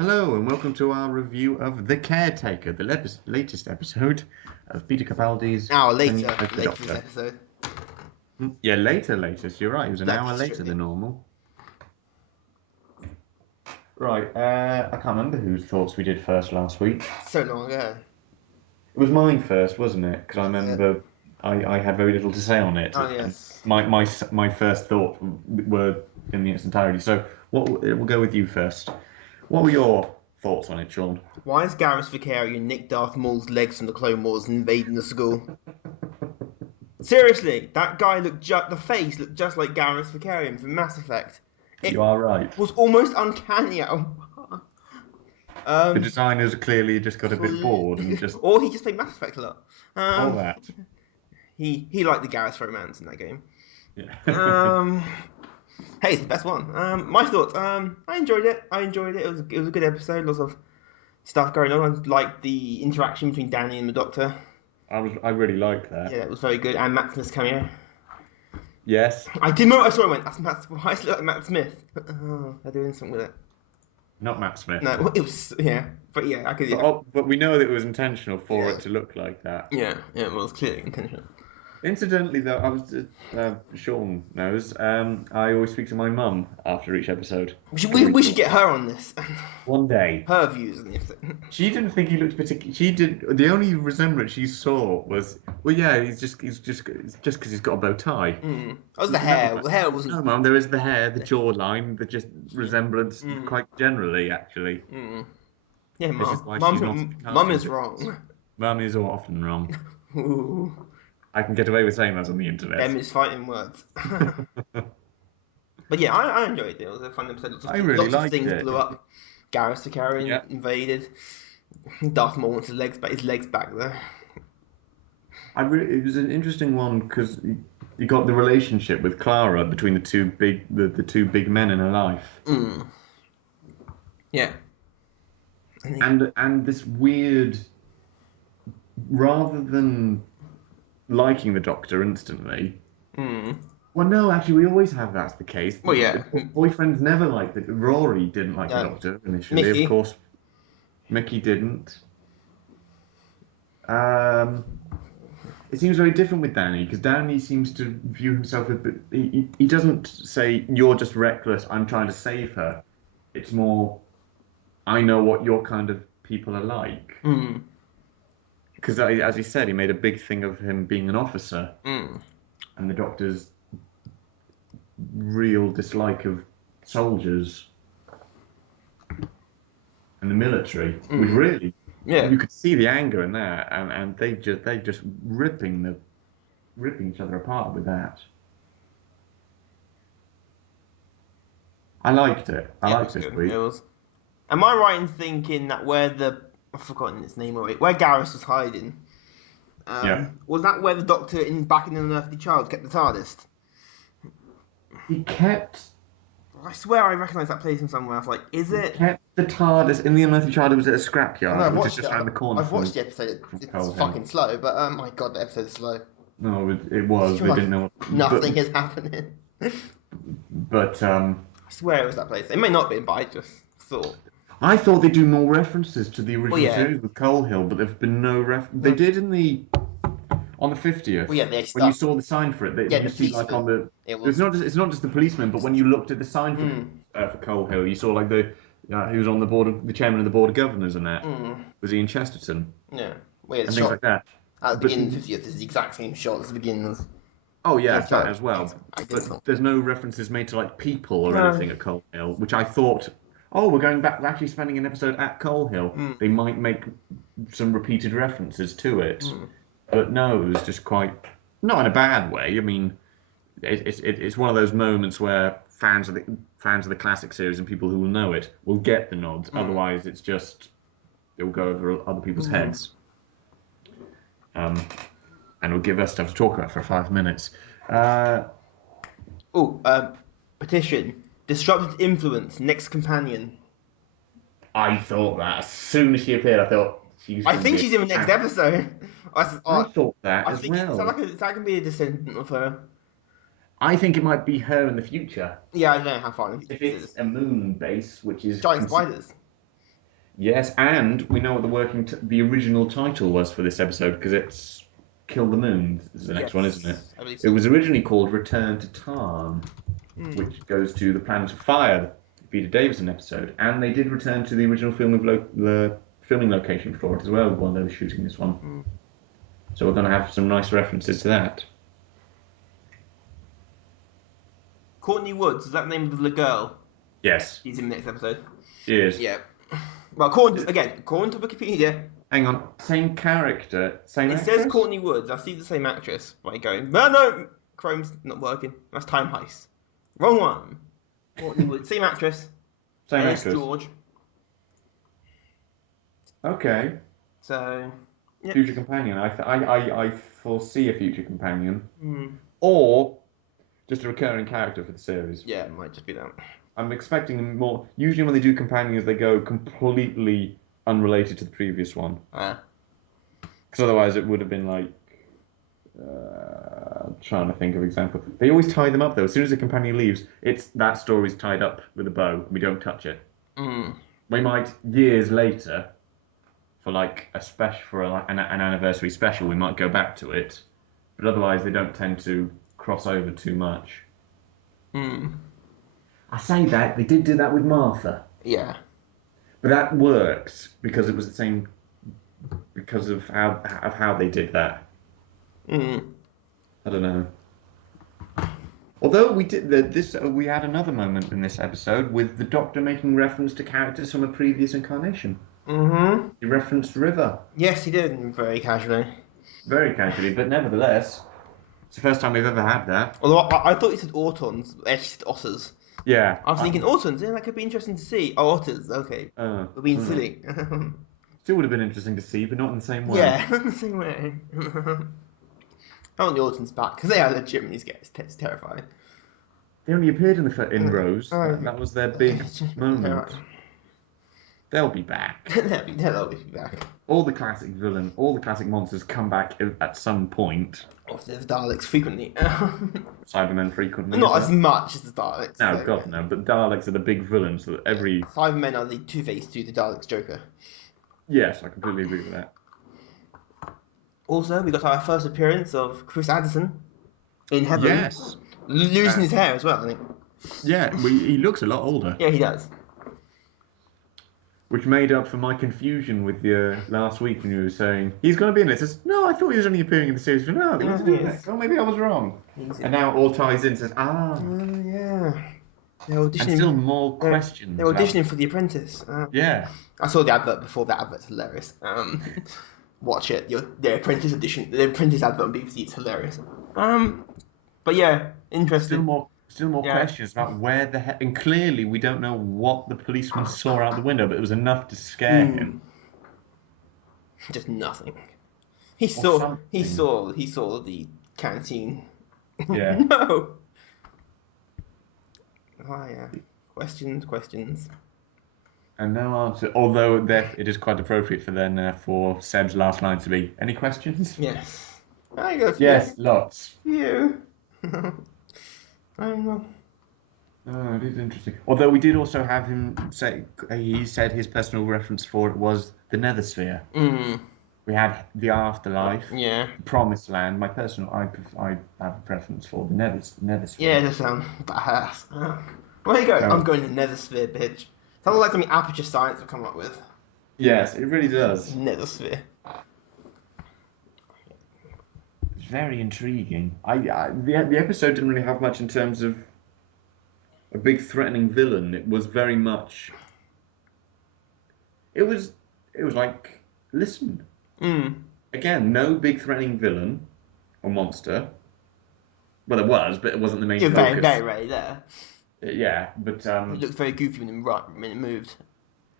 Hello and welcome to our review of The Caretaker, the latest episode of Peter Capaldi's Hour Tenure later, as the later this Doctor. episode. Yeah, latest. You're right. It was an hour That's later true. than normal. Right. I can't remember whose thoughts we did first last week. So long ago. It was mine first, wasn't it? Because I Was it? remember I had very little to say on it. Oh, yes. And my first thought were in its entirety. So we'll go with you first. What were your thoughts on it, Sean? Why is Garrus Vakarian nicked Darth Maul's legs from the Clone Wars and invading the school? Seriously, that guy the face looked just like Garrus Vakarian from Mass Effect. It You are right. was almost uncanny. The designers clearly just got a bit bored and just Or he just played Mass Effect a lot. all that. He liked the Garrus romance in that game. Yeah. Hey, it's the best one. My thoughts. I enjoyed it. It was a good episode. Lots of stuff going on. I liked the interaction between Danny and the Doctor. I really liked that. Yeah, it was very good. And Matt Smith's cameo. Yes. I did know what I saw. I went, "That's Matt. Why does it look like Matt Smith?" Oh, they're doing something with it. Not Matt Smith. No, it was but yeah, I could. Yeah, But we know that it was intentional for Yeah. it to look like that. yeah, it was clearly intentional. Incidentally, though, I was Sean knows. I always speak to my mum after each episode. We should get her on this. One day. Her views on the episode. She didn't think he looked particularly. She did. The only resemblance she saw was, well, yeah, he's just because he's got a bow tie. That was the hair. The hair wasn't. No, Mum, there is the hair, the jawline, the just resemblance, quite generally, actually. Yeah, This is why she's not Mum is wrong. Mum is often wrong. Ooh. I can get away with saying that on the internet. Them is fighting words. But yeah, I enjoyed it. It was a fun episode. I really lots of liked things it. blew up. Garrus Vakarian invaded. Darth Maul wants his legs back there. It was an interesting one because you got the relationship with Clara between the two big men in her life. Yeah. And this weird, rather than liking the Doctor instantly. Well, no, actually, we always have that's the case. Well, yeah. Boyfriends never liked it. Rory didn't like the Doctor initially, Mickey. of course. Mickey didn't. It seems very different with Danny because Danny seems to view himself as he doesn't say you're just reckless. I'm trying to save her. It's more, I know what your kind of people are like. Because as he said, he made a big thing of him being an officer, and the Doctor's real dislike of soldiers and the military was really. Yeah. You could see the anger in that, and they just ripping each other apart with that. I liked it. I liked it. It was. Am I right in thinking that I've forgotten its name already, where Garrus was hiding? Was that where the Doctor back in the Unearthly Child kept the TARDIS? He kept. I swear I recognise that place from somewhere. I was like, is it? He kept the TARDIS in the Unearthly Child. It was at a scrapyard, which is just around the corner. I've watched the episode. It's fucking slow, but my god, the episode is slow. No, it was. We didn't know. Nothing is happening. But I swear it was that place. It may not have been, but I just thought. I thought they'd do more references to the original series with Coal Hill, but there's been no They did on the 50th. Well, yeah, when you saw the sign for it, you see like on the. It's not just the policeman, but when you looked at the sign for Coal Hill, you saw like the who was on the board of the chairman of the board of governors and that was Ian Chesterton. Yeah, well, and things like that. At the beginning of the 50th, it's the exact same shot as the beginning. Oh yeah, that as well. But there's no references made to like people or anything at Coal Hill, which I thought. Oh, we're going back. We're actually spending an episode at Coal Hill. They might make some repeated references to it, but no, it was just quite not in a bad way. I mean, it's one of those moments where fans of the classic series and people who will know it will get the nods. Otherwise, it will go over other people's heads, and it'll give us stuff to talk about for 5 minutes. Petition. Disrupted influence, next companion. I thought that as soon as she appeared, I thought she's. I think she's in the next episode. I thought that as well. That can be a descendant of her. I think it might be her in the future. Yeah, I don't know how far. If it's a moon base, which is giant spiders. Yes, and we know what the original title was for this episode because it's Kill the Moon is the next one, isn't it? I believe It so. was originally called Return to Tarn, which goes to the Planet of Fire, the Peter Davison episode, and they did return to the original the filming location for it as well while they were shooting this one. So we're going to have some nice references to that. Courtney Woods, is that the name of the girl? Yes. She's in the next episode. She is. Yeah. Well, according to Wikipedia. Hang on. Same character, same actress? It says Courtney Woods. I see the same actress. Why going? No, Chrome's not working. That's Time Heist. Wrong one. Courtney Woods, same actress. Same Alice actress. George. Okay. So. Yep. Future companion. I foresee a future companion. Or just a recurring character for the series. Yeah, it might just be that. I'm expecting more. Usually when they do companions, they go completely unrelated to the previous one. Because otherwise it would have been like... trying to think of example. They always tie them up though. As soon as a companion leaves, that story's tied up with a bow. We don't touch it. We might, years later, for like a special, for an anniversary special, we might go back to it. But otherwise they don't tend to cross over too much. I say that, they did do that with Martha. Yeah. But that worked because it was the same, because of how they did that. I don't know. Although we had another moment in this episode with the Doctor making reference to characters from a previous incarnation. He referenced River. Yes, he did, very casually. Very casually, but nevertheless, it's the first time we've ever had that. Although I thought he said Autons, but actually said Otters. Yeah. I was thinking Autons, that could be interesting to see. Oh, Otters, okay. We're being silly. Still would have been interesting to see, but not in the same way. Yeah, not in the same way. I want the Autons back, because they are legitimately scary. It's terrifying. They only appeared in Rose. That was their big moment. They'll be back. They'll always be back. All the classic monsters come back at some point. There's Daleks frequently. Cybermen frequently. Not as much as the Daleks. No, God no. But Daleks are the big villains. So every Cybermen are the Two-Face to the Daleks Joker. Yes, I completely agree with that. Also, we got our first appearance of Chris Addison in Heaven. Yes. Losing his hair as well, I think. Yeah, he looks a lot older. Yeah, he does. Which made up for my confusion with you last week when you were saying, he's going to be in it. Says, no, I thought he was only appearing in the series. No, they want to do it. Oh, maybe I was wrong. And now it all ties in and says, yeah. They're auditioning. And still more questions. They're auditioning for The Apprentice. Yeah. I saw the advert before. The advert's hilarious. Watch it. The Apprentice edition. The Apprentice advert on BBC. It's hilarious. But yeah, interesting. Still more questions about where the heck... And clearly we don't know what the policeman saw out the window, but it was enough to scare him. Just nothing. He saw the canteen. Yeah. No. Oh yeah. Questions. And no answer. Although it is quite appropriate for Seb's last line to be, any questions? Yes. I got yes, lots. You. I don't know. Oh, it is interesting. Although we did also have him say, he said his personal reference for it was the Nethersphere. We had the Afterlife. Yeah. Promised Land. I have a preference for the Nethersphere. Yeah, it does sound badass. Where you go? I'm going to Nethersphere, bitch. Sounds like something Aperture Science would come up with. Yes, it really does. Nethersphere. Very intriguing. The episode didn't really have much in terms of a big threatening villain. It was very much. It was like, listen. Again, no big threatening villain or monster. Well, there was, but it wasn't the main focus. Very, very rare there. Yeah, but it looked very goofy when it moved.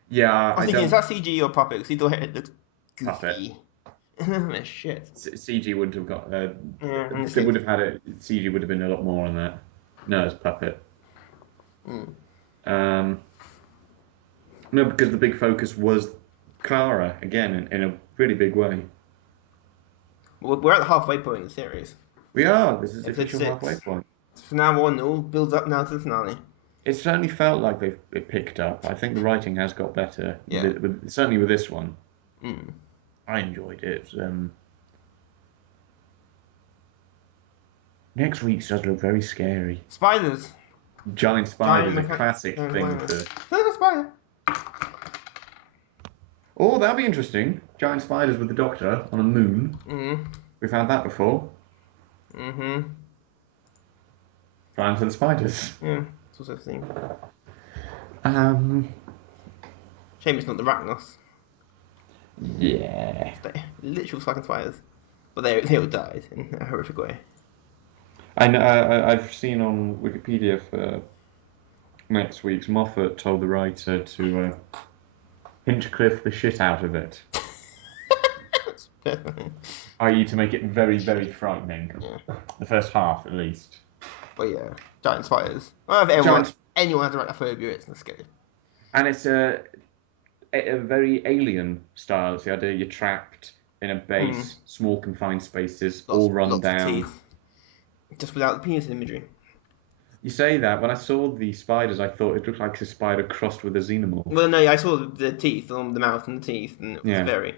Yeah, I was thinking, is that CG or puppet? Because he thought it looked goofy. Puppet. Shit. CG wouldn't have got. They would have had it. CG would have been a lot more on that. No, it's puppet. No, because the big focus was Clara again in a really big way. We're at the halfway point in the series. We are. This is the official halfway point. From now on, it all builds up now to the finale. It certainly felt like it picked up. I think the writing has got better. Yeah. Certainly with this one. Mm. I enjoyed it. Next week's does look very scary. Spiders. Giant spiders, a classic thing for... Spider. Oh, that'll be interesting. Giant spiders with the Doctor on a moon. Mm. We've had that before. Mm-hmm. Flying for the spiders. Yeah, it's also a thing. Shame it's not the Rachnos. Yeah. They're literal fucking spiders. But they all died in a horrific way. I know. I've seen on Wikipedia for next week's, Moffat told the writer to Hinchcliffe the shit out of it. I.e. to make it very, very frightening. Yeah. The first half, at least. But yeah, giant spiders. Well, if anyone has a arachnophobia, it's not scary. And it's a very alien style. It's the idea you're trapped in a base, small confined spaces, all run down. Just without the penis imagery. You say that. When I saw the spiders, I thought it looked like a spider crossed with a xenomorph. Well, no, I saw the teeth on the mouth and the teeth, and it was very...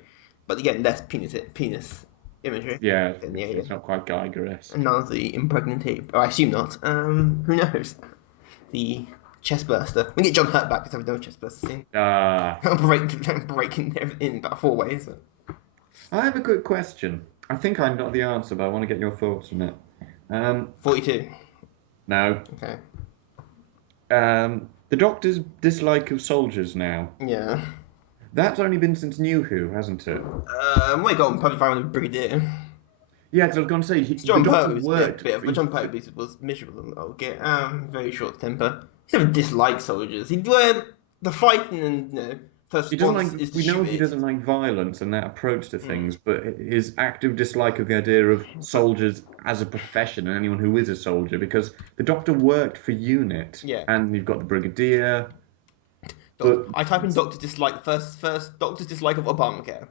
But again, less penis imagery. Yeah, it's not quite Geiger-esque. And none of the impregnated... Oh, I assume not. Who knows? The chest burster. We get John Hurt back because I've done a chest burster scene. Breaking everything in about 4 ways. So. I have a quick question. I think I know the answer, but I want to get your thoughts on it. 42. No. Okay. The Doctor's dislike of soldiers now. Yeah. That's only been since New Who, hasn't it? My God, probably found a Brigadier. Yeah, because I was going to say, John Pertwee but John Pertwee was miserable. Okay, very short temper. He never disliked soldiers. The fighting and first. He doesn't we know he doesn't like violence and that approach to things, but his active dislike of the idea of soldiers as a profession and anyone who is a soldier, because the Doctor worked for UNIT, and you've got the Brigadier. I type in Doctor dislike first Doctor's dislike of Obamacare.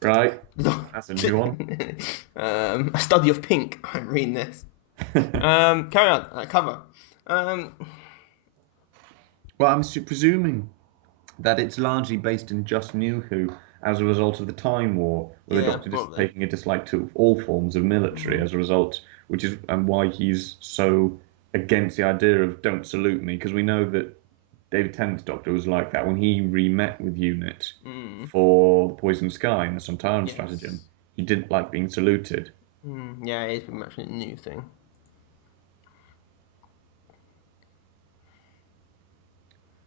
Right, that's a new one. A study of pink. I'm reading this. Carry on. Cover. Well, I'm presuming that it's largely based in just New Who as a result of the Time War, where the Doctor is taking a dislike to all forms of military as a result, which is why he's so against the idea of don't salute me, because we know that David Tennant's Doctor was like that when he re-met with UNIT for the Poison Sky and the Sontaran stratagem. He didn't like being saluted. Yeah, it's pretty much a new thing.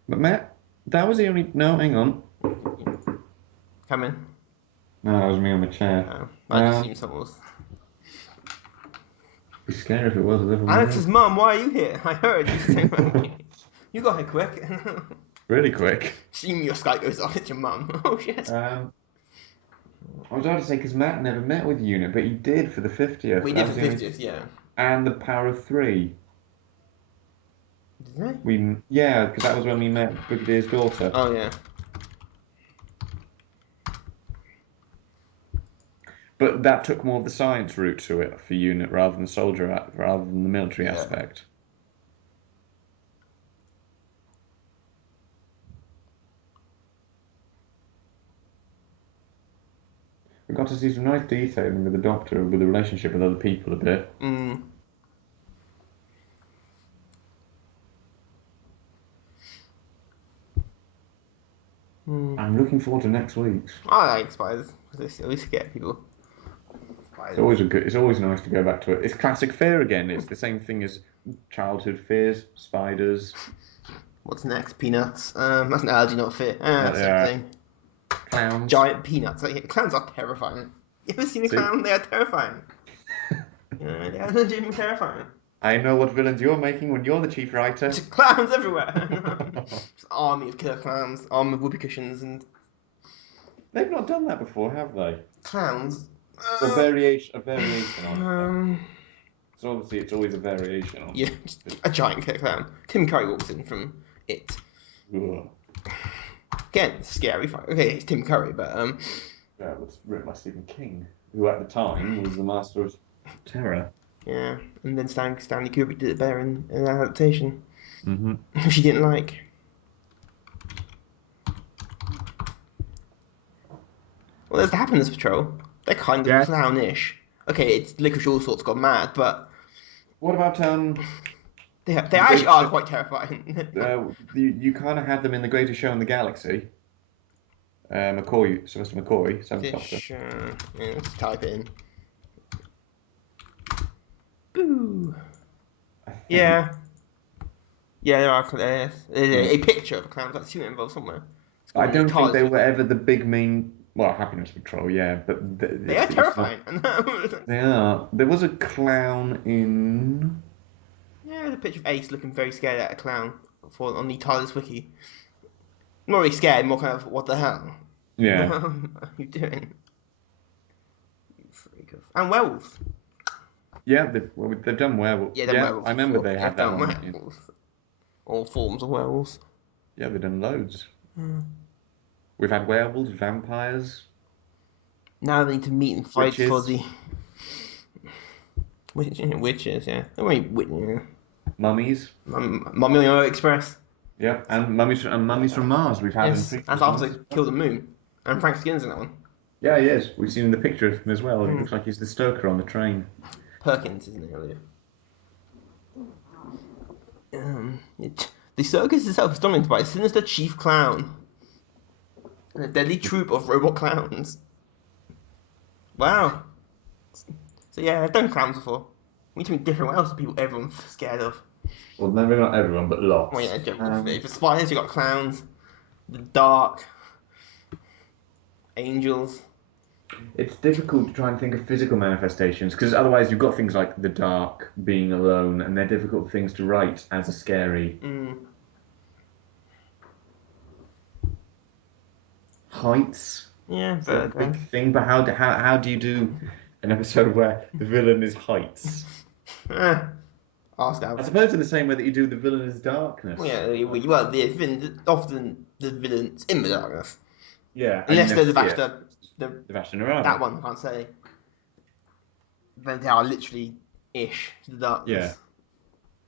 But Matt, that was the only... No, hang on. Come in. No, that was me on the chair. Oh, I just assumed someone was... It'd be scary if it was. Alex's mum, why are you here? I heard you. You got here quick. Really quick. Assume your Skype goes off. It's your mum. Oh shit. I was about to say because Matt never met with UNIT, but he did for the 50th. We did for the 50th, yeah. And the Power of Three. Did we? Because that was when we met Brigadier's daughter. Oh yeah. But that took more of the science route to it for UNIT rather than the military aspect. We got to see some nice detailing with the Doctor, with the relationship with other people a bit. I'm looking forward to next week's. I like spiders. They always scare people. Spiders. It's always nice to go back to it. It's classic fear again. It's the same thing as childhood fears. Spiders. What's next? Peanuts. That's an allergy, not fear. Same thing. Clowns. Giant peanuts. Clowns are terrifying. You ever seen a clown? They are terrifying. They are legitimately terrifying. I know what villains you're making when you're the chief writer. There's clowns everywhere. Just an army of killer clowns, army of whoopee cushions, and... They've not done that before, have they? Clowns? A variation on it. So obviously it's always a variation on it. Yeah, a giant killer clown. Tim Curry walks in from It. Ugh. Again, scary. Okay, it's Tim Curry, but... Yeah, it was written by Stephen King, who at the time was the master of terror. Yeah, and then Stanley Kubrick did it better in an adaptation, Mm-hmm. which he didn't like. Well, there's the Happiness Patrol. They're kind of clownish. Okay, it's Licorice All Sorts gone mad, but what about they actually are quite terrifying. you kind of had them in The Greatest Show in the Galaxy. Sylvester McCoy, Seventh Doctor. Yeah, let's type it in. Boo. Yeah. Yeah, there are. There's a picture of a clown. I've seen it involved somewhere. I don't think they were ever the big main. Well, Happiness Patrol, yeah, but they are terrifying. They are. There was a clown in. Yeah, there's a picture of Ace looking very scared at a clown on the TARDIS wiki. Not really scared, more kind of what the hell. Yeah. What are you doing? You freak of. And werewolves. Yeah, they've done werewolves. Yeah, werewolves. I remember they had that one. Werewolves. All forms of werewolves. Yeah, they've done loads. We've had werewolves, vampires. Now they need to meet and fight witches. for the witches. Yeah, Mummies. Mummy on the Express. Yeah, and mummies from Mars. We've had. Yes, and after they kill the moon. And Frank Skinner's in that one. Yeah, he is. We've seen the picture of him as well. It looks like he's the stoker on the train. Perkins, isn't it? The circus itself is dominated by a sinister chief clown and a deadly troupe of robot clowns. Wow. So yeah, I've done clowns before. We need to be different. What else are people everyone's scared of? Well, maybe not everyone, but lots. Well, yeah, for spiders, you've got clowns, the dark, angels. It's difficult to try and think of physical manifestations, because otherwise you've got things like the dark, being alone, and they're difficult things to write as a scary. Heights. Yeah, it's a big thing, but how do you do an episode where the villain is heights? Ask Alf. I suppose in the same way that you do the villain is darkness. Well, yeah, well, often the villain's in the darkness. Yeah. Unless they're the Vashta Nerada. That one, I can't say. Then they are literally ish to the darkness. Yeah.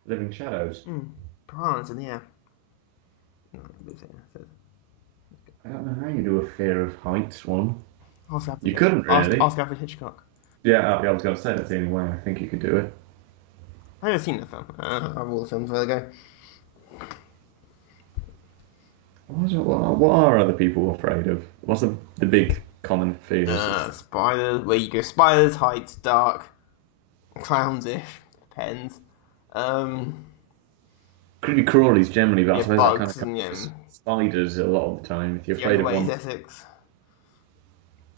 Living shadows. Piranhas, and yeah. I don't know how you do a fear of heights one. You couldn't really. Ask Alfred Hitchcock. Yeah, I was going to say that's the only way I think you could do it. I've never seen the film. I've all the films where they go. What are other people afraid of? What's the big common fears? Spiders. Where you go? Spiders, heights, dark, clowns-ish. Depends. Creepy crawlies generally, but I suppose bugs that kind of spiders a lot of the time. If you're afraid of one, Essex.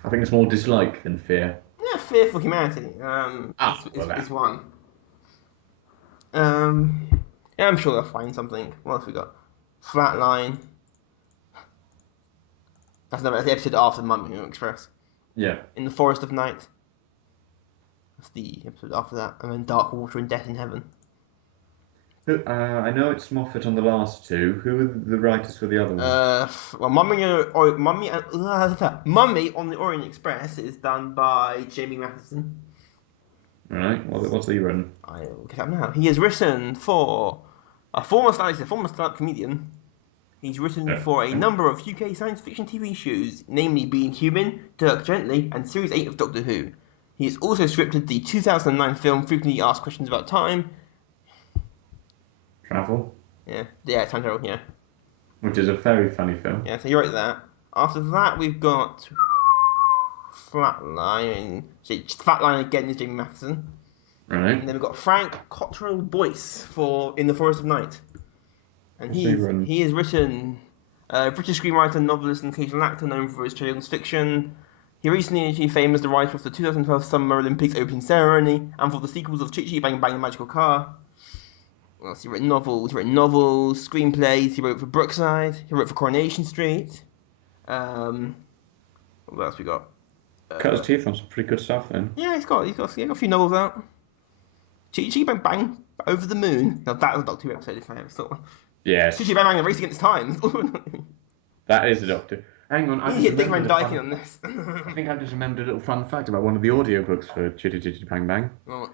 I think it's more dislike than fear. Yeah, fear for humanity. It's one. Yeah, I'm sure they'll find something. What else we got? Flatline. That's the episode after Mummy Express. Yeah. In the Forest of Night. That's the episode after that. And then Dark Water and Death in Heaven. I know it's Moffat on the last two. Who are the writers for the other one? Well, Mummy on the Orient Express is done by Jamie Matheson. Right. What's he written? I'll get up now. He has written for a former stand-up comedian. He's written for a number of UK science fiction TV shows, namely Being Human, Dirk Gently, and Series 8 of Doctor Who. He has also scripted the 2009 film Frequently Asked Questions About Time. Travel? Yeah, Time Travel, yeah. Which is a very funny film. Yeah, so you wrote that. After that, we've got Flatline. Flatline again is Jamie Matheson. Right. And then we've got Frank Cottrell Boyce for In the Forest of Night. And he has written British screenwriter, novelist, and occasional actor known for his children's fiction. He recently became famous as the writer of the 2012 Summer Olympics opening ceremony and for the sequels of Chitty Chitty Bang Bang and Magical Car. What else? He wrote novels, screenplays. He wrote for Brookside. He wrote for Coronation Street. What else we got? Cut his teeth on some pretty good stuff then. Yeah, he's got a few novels out. Chitty Chitty Bang Bang Over the Moon. Now that was a Doctor Who episode if I ever saw one. Yes. Chitty Chitty Bang Bang A Race Against Time. That is a Doctor. Hang on, You hit Dick Van Dyke on this. I think I just remembered a little fun fact about one of the audiobooks for Chitty Chitty Bang Bang. What?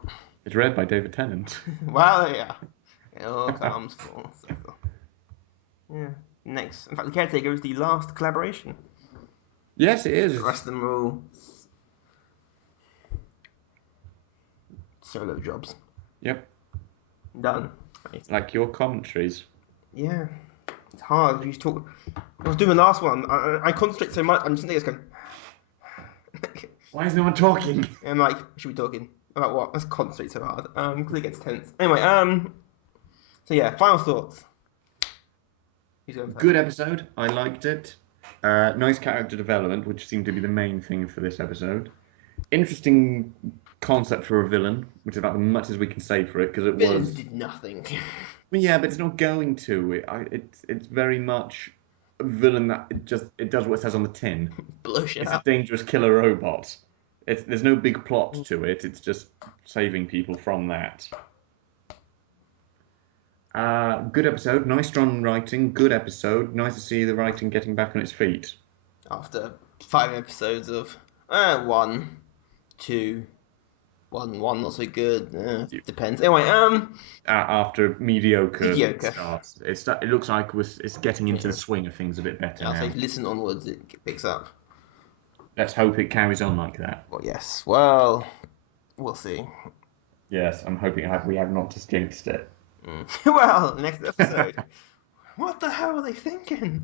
It's read by David Tennant. Well, yeah. It all comes full circle. Yeah. Next. In fact, the Caretaker is the last collaboration. Yes, it is. The rest of them are all solo jobs. Yep. Done. Like your commentaries. Yeah. It's hard. You talk. I was doing the last one. I concentrate so much. I'm just going. Why is no one talking? And I'm like, should we be talking about what? Let's concentrate so hard. Because it gets tense. Anyway, so yeah, final thoughts. Good episode. I liked it. Nice character development, which seemed to be the main thing for this episode. Interesting concept for a villain, which is about as much as we can say for it, because it Villains did nothing. Well, yeah, but it's not going to. It's very much a villain that it does what it says on the tin. Blow shit It's up. a dangerous killer robot. There's no big plot to it. It's just saving people from that. Good episode. Nice strong writing. Good episode. Nice to see the writing getting back on its feet. After 5 episodes of 1, 2, 1 not so good. Depends. Anyway, after mediocre. Starts, it looks like it's getting into the swing of things a bit better now. I'll say listen onwards, it picks up. Let's hope it carries on like that. Well, yes. Well, we'll see. Yes, I'm hoping we have not just jinxed it. Well, next episode. What the hell are they thinking?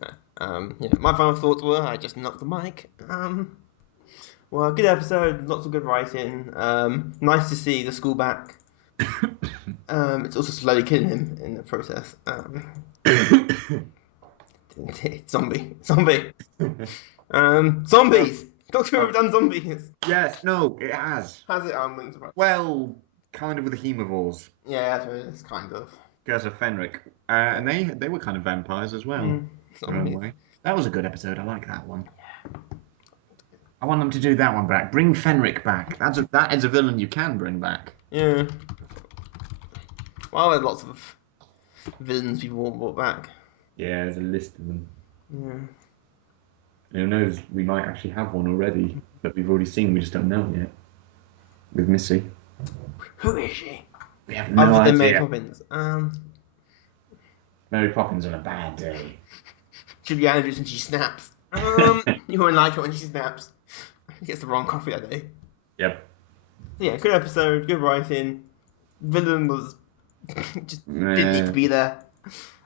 No. Yeah, my final thoughts were I just knocked the mic. Well, good episode, lots of good writing. Nice to see the school back. It's also slowly killing him in the process. Zombie. Zombies! Doctor Who have done zombies. Yes, no, it has. Has it? Well, kind of with the hemivores. Yeah, it's kind of. Garrus Vakarian. And they were kind of vampires as well. That was a good episode. I like that one. I want them to do that one back. Bring Fenric back. That is a villain you can bring back. Yeah. Well, there's lots of villains people want brought back. Yeah, there's a list of them. Yeah. Who knows? We might actually have one already that we've already seen. We just don't know yet. With Missy. Who is she? We have no idea. Other than Mary Poppins. Mary Poppins on a bad day. Should be Andrews and she snaps. You won't like it when she snaps. He gets the wrong coffee that day. Yep. So yeah, good episode, good writing. Villain was just didn't need to be there.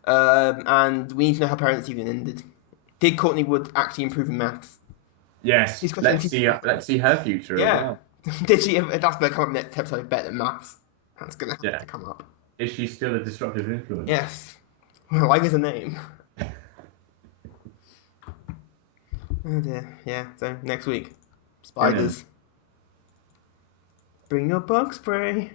And we need to know how Parents Evening ended. Did Courtney Wood actually improve in maths? Yes. Let's see her future. Yeah. As well. Did she? That's going to come up next episode. Better than maths. That's going to have to come up. Is she still a destructive influence? Yes. Well, like is a name. Oh dear. Yeah. So next week, spiders. Bring your bug spray.